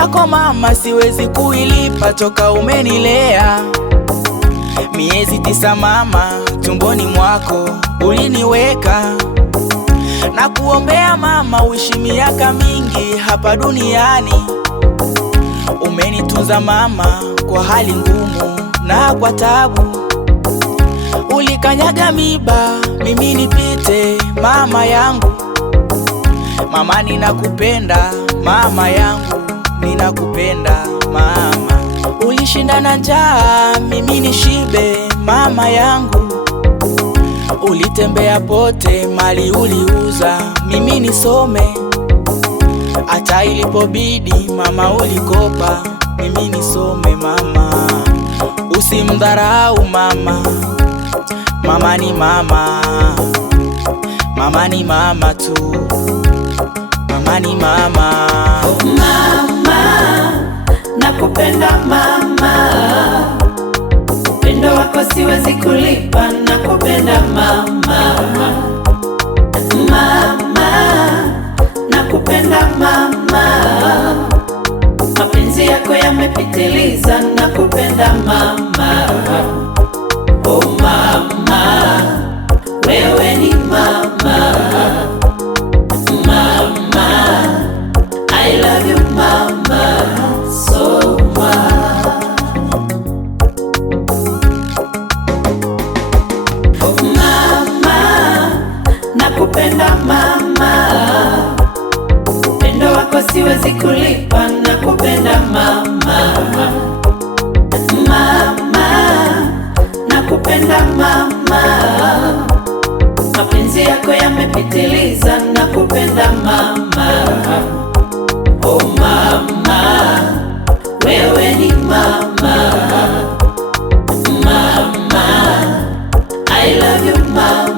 yako mama siwezi kuilipa toka umenilea. Miezi 9 mama, tumboni mwako uliniweka. Na kuombea mama uishi miaka mingi hapa duniani. Umenitunza mama kwa hali ngumu na kwa tabu. Ulikanyaga miba mimi nipite mama yangu. Mama ninakupenda mama yangu, ninakupenda mama. Ulishinda na njaa mimi nishibe mama yangu. Ulitembea pote mali uliuza mimi nisome. Hata ilipobidi mama ulikopa mimi nisome mama. Usimdharau mama, mama ni mama. Mama ni mama tu, mama ni mama. Oh mama, nakupenda mama. Upendo wako siwezi kulipa, nakupenda mama. Mama, nakupenda mama. Mapenzi yako yamepitiliza, nakupenda mama. Oh mama, wewe ni mama. Mama, I love you mama so much. Oh mama, nakupenda mama. Upendo wako siwezi kulipa, nakupenda mama. Mama, nakupenda mama. Mapenzi yako yamepitiliza, nakupenda mama. Oh mama, wewe ni mama. Mama, I love you mama.